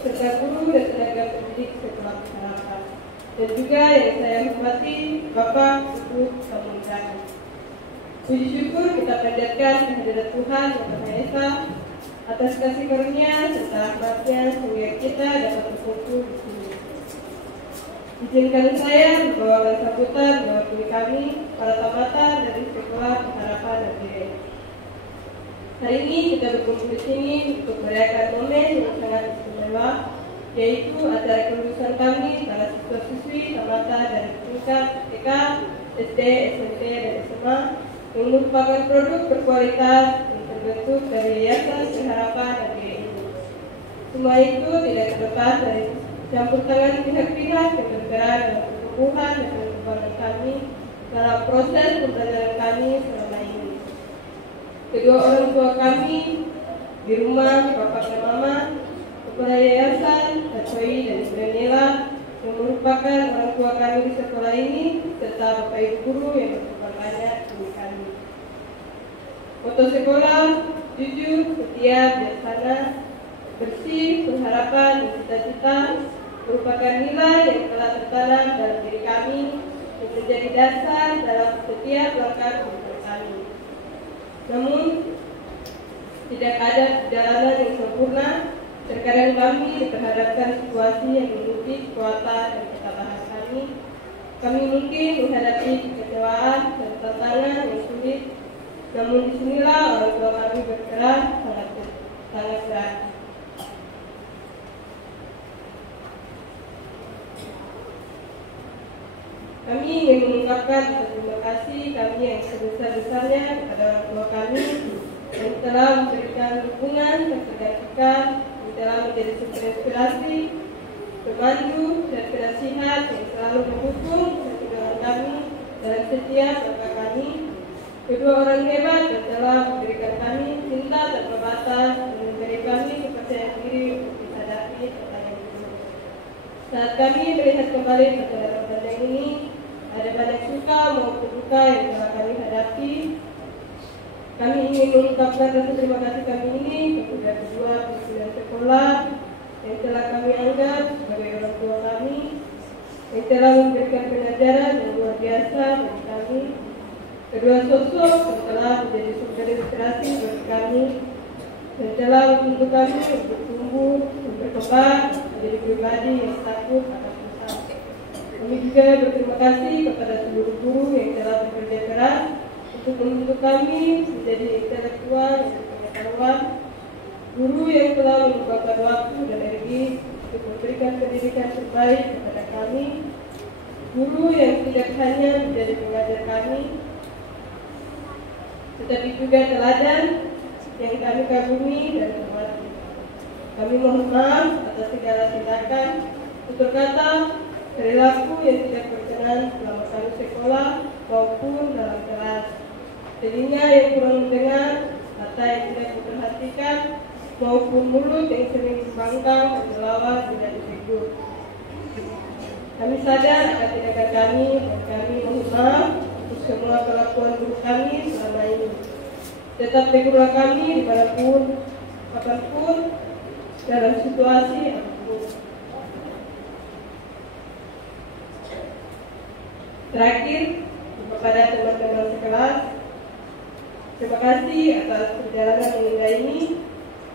serta guru dan tenaga pendidik sekolah pengharapan. Dan juga yang saya hormati Bapak Ibu Saudara. Puji syukur kita panjatkan kehadirat Tuhan Yang Maha Esa atas kasih karunia serta rahmat-Nya sehingga kita dapat berkumpul di sini. Izinkan saya membawakan sambutan mewakili kami para tamatan dari sekolah pengharapan Hari ini kita berkumpul di sini untuk merayakan momen yang sangat istimewa, yaitu acara kelulusan kami para siswa-siswi tamatan dari tingkat TK, SD, SMP, dan SMA yang merupakan produk berkualitas yang terbentuk dari Yayasan Berharapan Nabire ini. Semua itu tidak terlepas dari campur tangan pihak-pihak yang bergerak dalam pertumbuhan dan perkembangan kami dalam proses pembelajaran kami selama ini. Kedua orang tua kami di rumah, Bapak dan Mama, Kepala Yayasan, Kacoi dan Ibu Nela, yang merupakan orang tua kami di sekolah ini, serta Bapak Ibu guru yang berkorban banyak bagi kami. Moto sekolah, jujur, setia, bijaksana, bersih, berharapan, dan cita-cita merupakan nilai yang telah tertanam dalam diri kami yang menjadi dasar dalam setiap langkah kehidupan kami. Namun, tidak ada perjalanan yang sempurna. Terkadang kami diperhadapkan situasi yang menuntut kekuatan dan ketabahan kami. Kami mungkin menghadapi kekecewaan dan tantangan yang sulit. Namun disinilah orang tua kami bergerak sangat berat. Kami ingin mengucapkan terima kasih kami yang sebesar-besarnya kepada orang tua kami yang telah memberikan dukungan dan ketergantikan, yang telah menjadi sumber inspirasi, pemandu, dan penasihat yang selalu mendukung perjuangan kami dalam setiap langkah kami. Kedua orang hebat yang telah memberikan kami cinta tanpa batas dan memberi kami kepercayaan diri untuk menghadapi tantangan itu. Saat kami melihat kembali perjalanan panjang ini, ada banyak suka maupun duka yang telah kami hadapi. Kami ingin mengucapkan rasa terima kasih kami ini kepada kedua pimpinan sekolah yang telah kami anggap sebagai orang tua kami, yang telah memberikan pengajaran yang luar biasa bagi kami. Kedua sosok yang telah menjadi sumber inspirasi bagi kami dan telah membantu kami untuk tumbuh dan berkembang menjadi pribadi yang takut akan susah. Kami juga berterima kasih kepada seluruh guru yang telah bekerja keras untuk membentuk kami menjadi intelektual yang berpengetahuan, guru yang telah menyumbangkan waktu dan energi untuk memberikan pendidikan terbaik kepada kami, guru yang tidak hanya menjadi pengajar kami, tetapi juga teladan yang kami kagumi dan hormati. Kami mohon maaf atas segala tindakan, tutur kata, perilaku yang tidak berkenan selama kami sekolah maupun dalam kelas. Telinga yang kurang mendengar, mata yang tidak memperhatikan, maupun mulut yang sering membangkang dan melawan tidak ditegur. Kami sadar akan tindakan kami dan kami mohon maaf untuk semua kelakuan buruk kami selama ini. Tetap tegurlah kami dimanapun, kapanpun, dalam situasi apapun. Terakhir, kepada teman-teman sekelas, terima kasih atas perjalanan yang indah ini.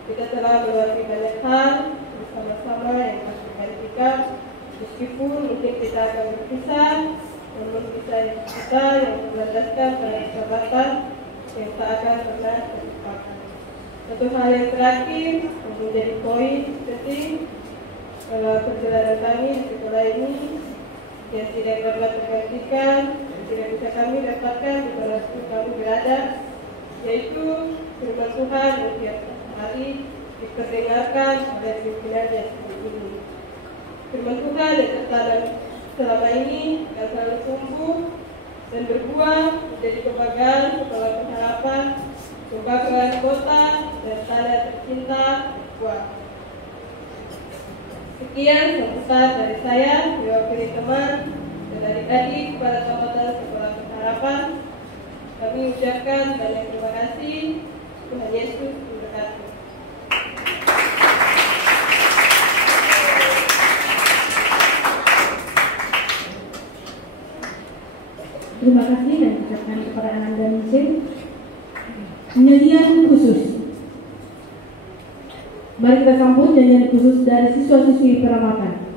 Kita telah melewati banyak hal bersama-sama yang harus digantikan, meskipun mungkin kita akan berpisah, namun kisah kita yang berlandaskan pada persahabatan yang tak akan pernah terlupakan. Satu hal yang terakhir yang menjadi poin penting perjalanan kami di sekolah ini yang tidak dapat tergantikan, yang tidak bisa kami dapatkan di mana kami berada, yaitu firman Tuhan yang tiap hari diperdengarkan oleh pimpinan yang seperti ini. Firman Tuhan yang tertanam selama ini akan selalu tumbuh dan berbuah menjadi kebanggaan kepala pengharapan, kebanggaan kota dan tanah tercinta buat. Sekian sambutan dari saya, diwakili teman dan adik-adik kepada tamatan sekolah pengharapan. Kami ucapkan banyak terima kasih. Tuhan Yesus memberkati. Terima kasih dan ucapkan kepada Ananda Ningsih. Nyanyian khusus. Mari kita sambut nyanyian khusus dari siswa-siswi Peramatan.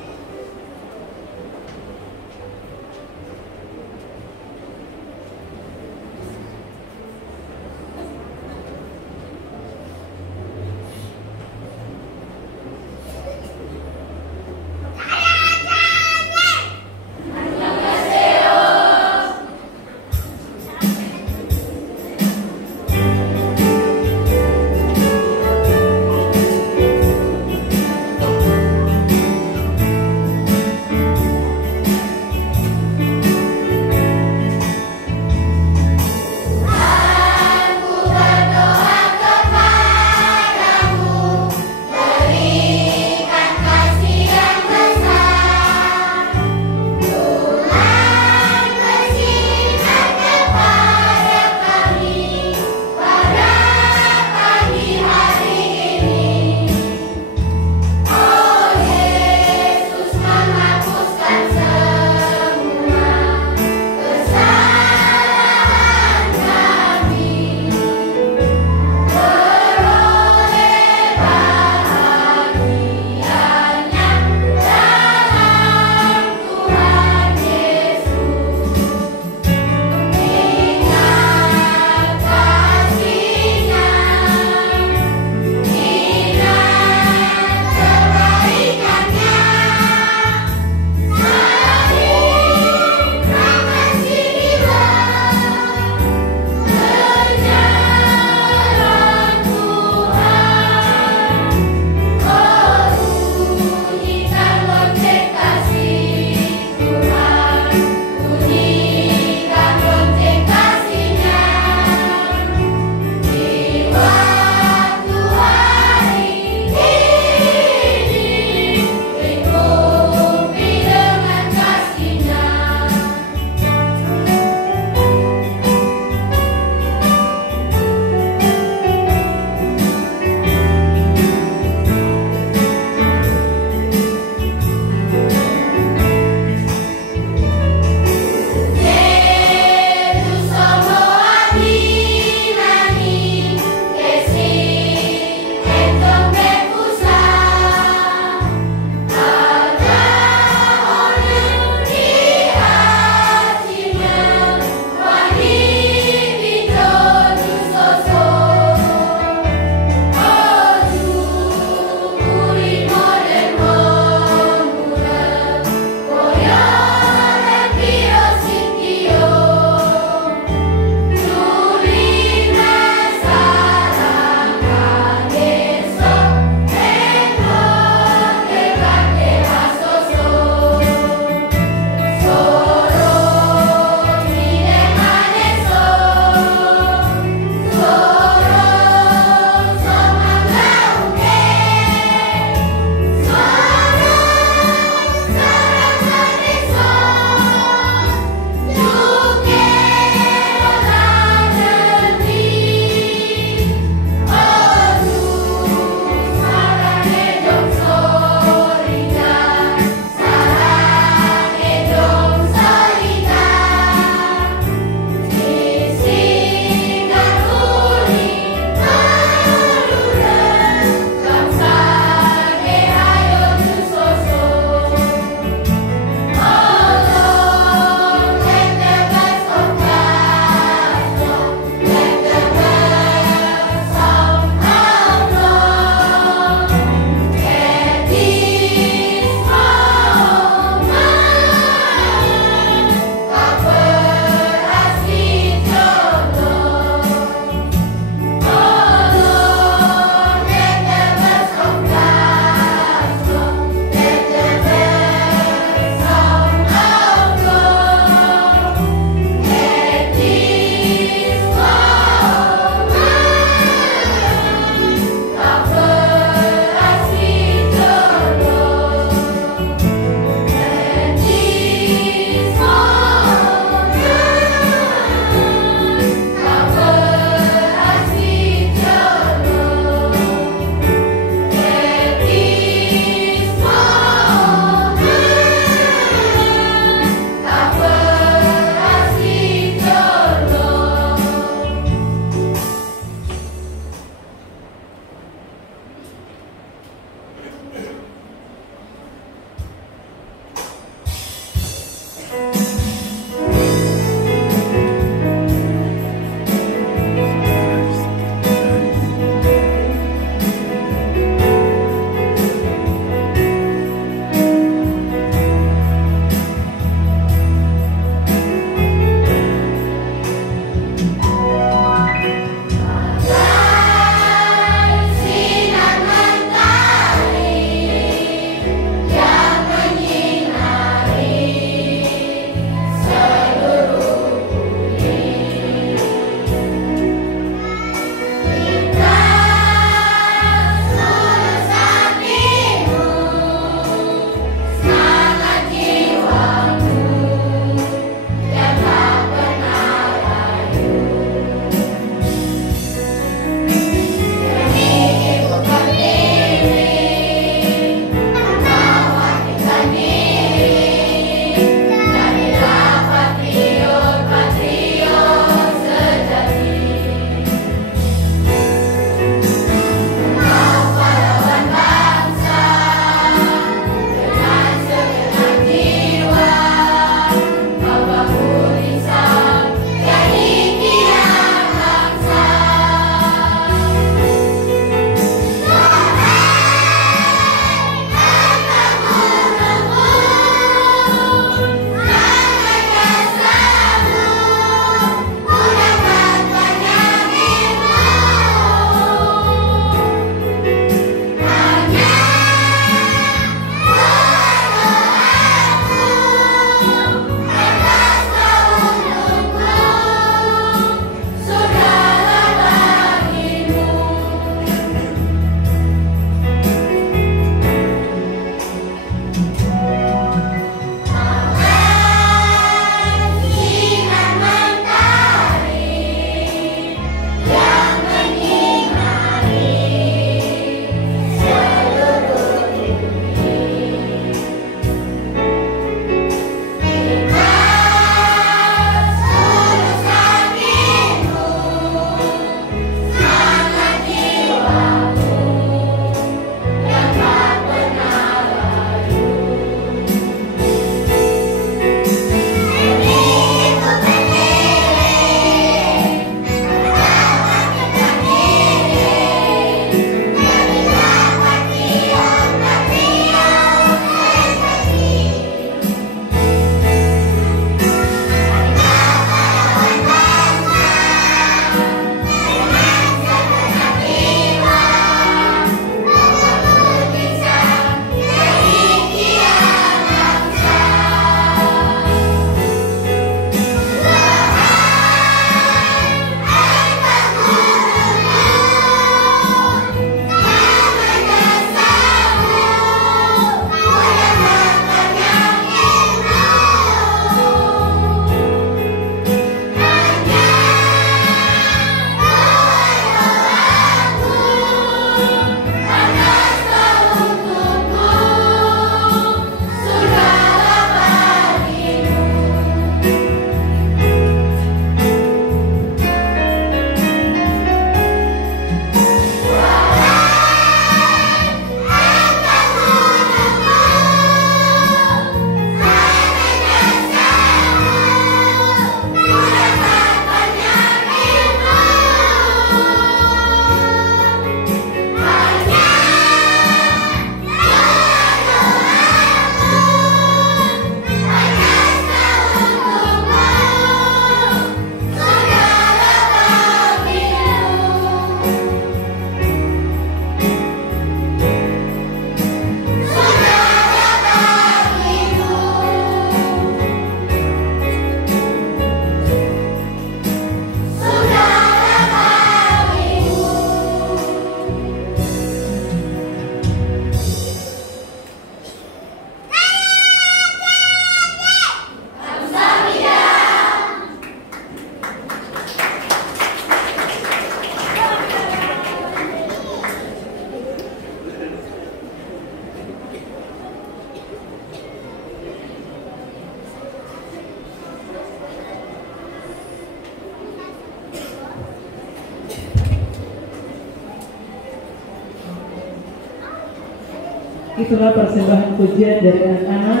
itulah persembahan pujian dari anak-anak.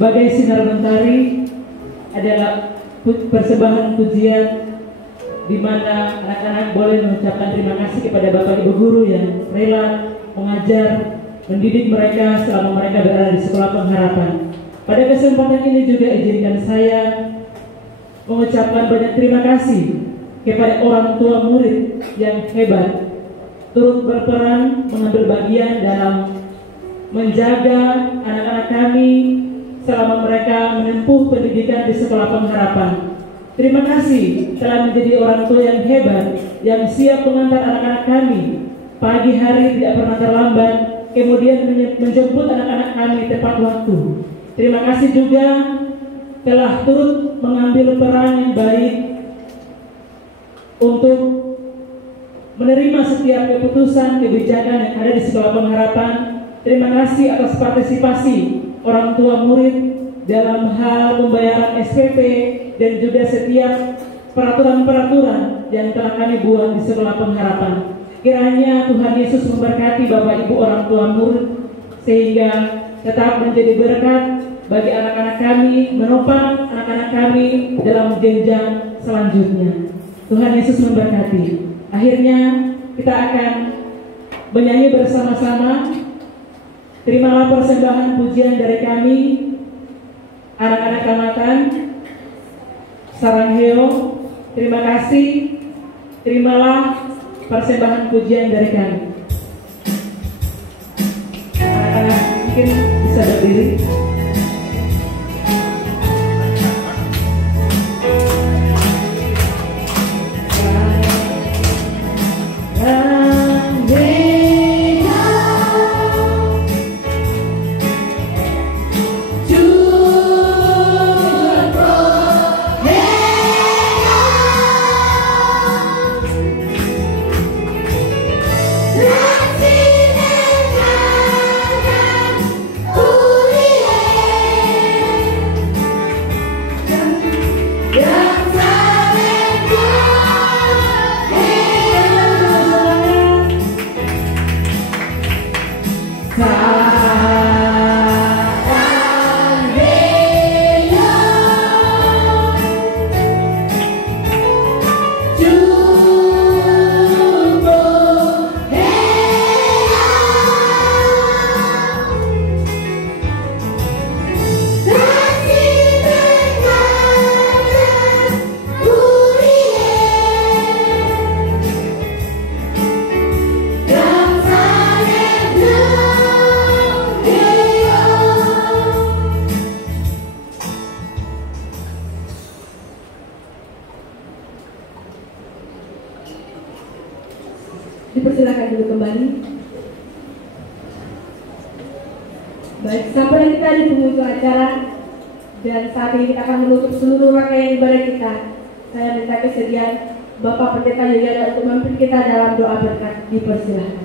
Bagai sinar mentari adalah persembahan pujian di mana anak-anak boleh mengucapkan terima kasih kepada Bapak Ibu guru yang rela mengajar, mendidik mereka selama mereka berada di sekolah pengharapan. Pada kesempatan ini juga izinkan saya mengucapkan banyak terima kasih kepada orang tua murid yang hebat, turut berperan mengambil bagian dalam menjaga anak-anak kami selama mereka menempuh pendidikan di sekolah pengharapan. Terima kasih telah menjadi orang tua yang hebat, yang siap mengantar anak-anak kami pagi hari tidak pernah terlambat, kemudian menjemput anak-anak kami tepat waktu. Terima kasih juga telah turut mengambil peran yang baik untuk menerima setiap keputusan kebijakan yang ada di sekolah pengharapan. Terima kasih atas partisipasi orang tua murid dalam hal pembayaran SPP dan juga setiap peraturan-peraturan yang telah kami buat di sekolah pengharapan. Kiranya Tuhan Yesus memberkati Bapak Ibu orang tua murid sehingga tetap menjadi berkat bagi anak-anak kami, menopang anak-anak kami dalam jenjang selanjutnya. Tuhan Yesus memberkati. Akhirnya kita akan menyanyi bersama-sama. Terimalah persembahan pujian dari kami, anak-anak Kamatan Sarangheo. Terima kasih. Terimalah persembahan pujian dari kami. Anak-anak mungkin bisa berdiri. Dipersilakan dulu kembali. Baik, sampai kita di penghujung acara dan saat ini kita akan menutup seluruh rangkaian ibadah kita. Saya minta kesediaan Bapak Pendeta Yuliana untuk memimpin kita dalam doa berkat. Dipersilakan.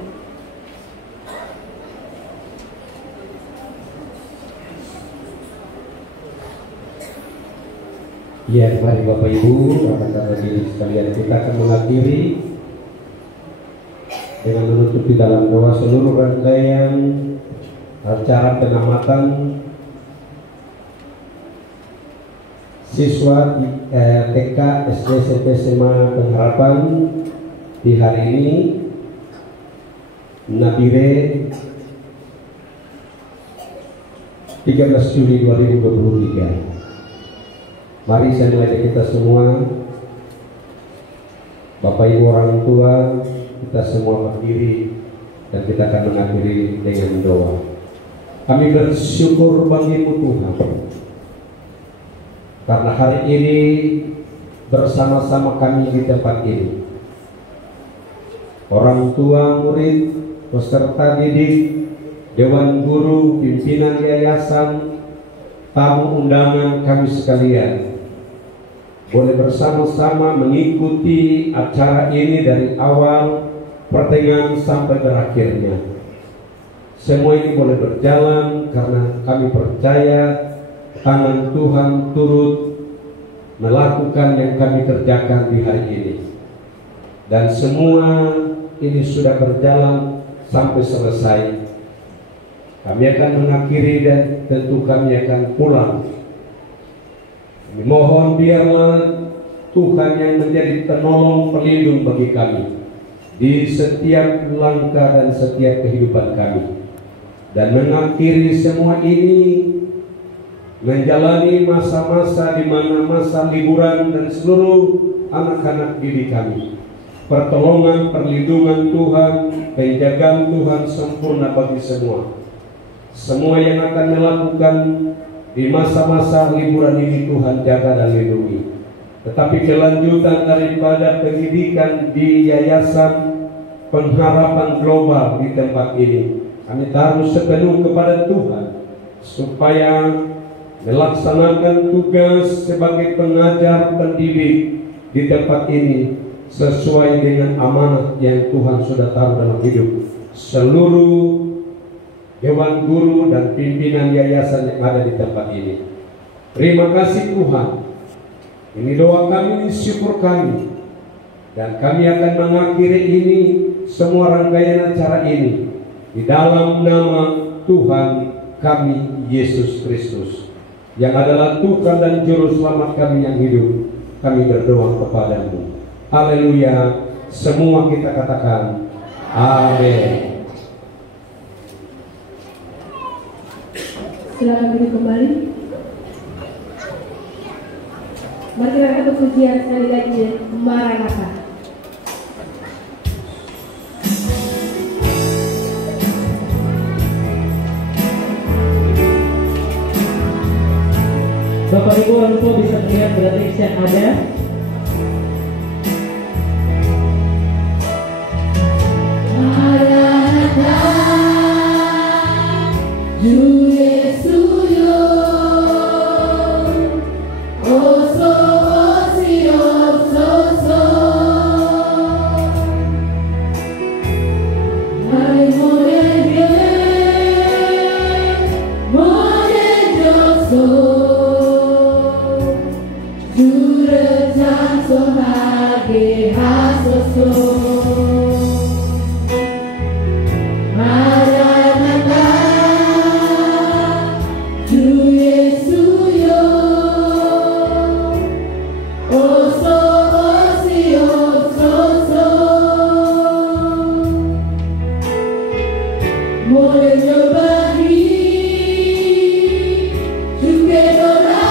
Ya, mari Bapak Ibu, rekan-rekan hadirin sekalian, kita akan mengakhiri dengan menutup di dalam doa seluruh rangkaian acara pengamatan siswa TK, SD, SMP, SMA Pengharapan di hari ini, Nabire, 13 Juli 2023. Mari saya mengajak kita semua, Bapak Ibu orang tua, kita semua berdiri dan kita akan mengakhiri dengan doa. Kami bersyukur bagimu Tuhan, karena hari ini bersama-sama kami di tempat ini. Orang tua, murid, peserta didik, dewan guru, pimpinan yayasan, tamu undangan kami sekalian, boleh bersama-sama mengikuti acara ini dari awal, pertengahan sampai berakhirnya. Semua ini boleh berjalan karena kami percaya tangan Tuhan turut melakukan yang kami kerjakan di hari ini. Dan semua ini sudah berjalan sampai selesai. Kami akan mengakhiri dan tentu kami akan pulang. Kami mohon biarlah Tuhan yang menjadi penolong pelindung bagi kami di setiap langkah dan setiap kehidupan kami. Dan mengakhiri semua ini, menjalani masa-masa di mana masa liburan dan seluruh anak-anak didik kami. Pertolongan, perlindungan Tuhan, penjagaan Tuhan sempurna bagi semua. Semua yang akan melakukan di masa-masa liburan ini Tuhan jaga dan lindungi. Tetapi kelanjutan daripada pendidikan di Yayasan Pengharapan Global di tempat ini, kami taruh sepenuh kepada Tuhan supaya melaksanakan tugas sebagai pengajar pendidik di tempat ini sesuai dengan amanah yang Tuhan sudah taruh dalam hidup seluruh dewan guru dan pimpinan yayasan yang ada di tempat ini. Terima kasih Tuhan. Ini doa kami, syukur kami, dan kami akan mengakhiri ini semua rangkaian acara ini di dalam nama Tuhan kami Yesus Kristus, yang adalah Tuhan dan Juru Selamat kami yang hidup. Kami berdoa kepadamu. Haleluya. Semua kita katakan amin. Silakan duduk kembali. Mari kita angkat pujian sekali lagi, Maranatha. Bapak Ibu orang tua bisa melihat berarti yang ada. Maranatha, Ju Yesus yo, oso osio soso, hai morege, morejoso. Juratan sohage hasoso, Maranatha, Ju Yesus yo, oso osio soso, morejo bagi juga doa.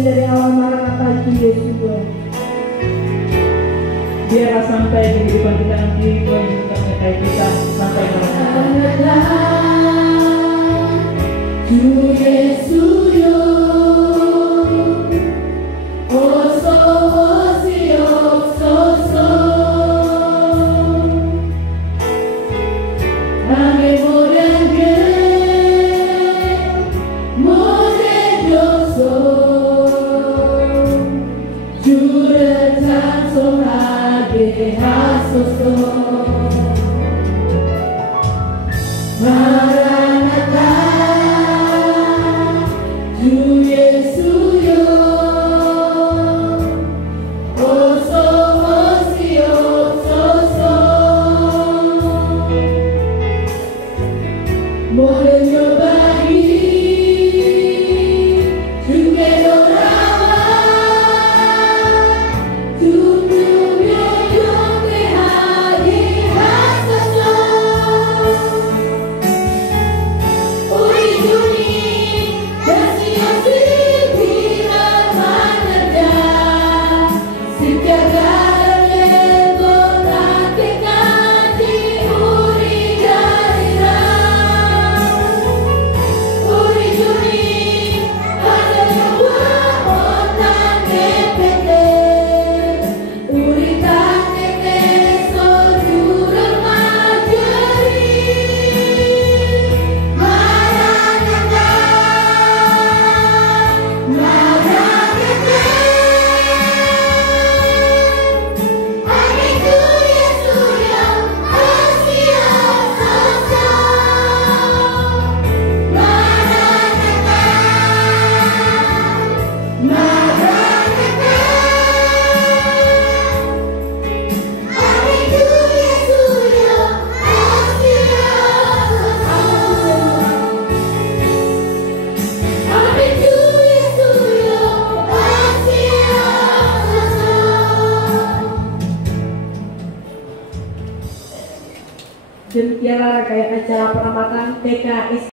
Dari awal Maranatha, Ju Yesus yo. Biarlah sampai di kehidupan kita nanti Tuhan juga menyertai kita sampai Maranatha, Ju Yesus yo, oso osio soso, ame morege, morejoso. Juratan sohage hasoso, Maranatha, acara rangkaian acara penamatan TK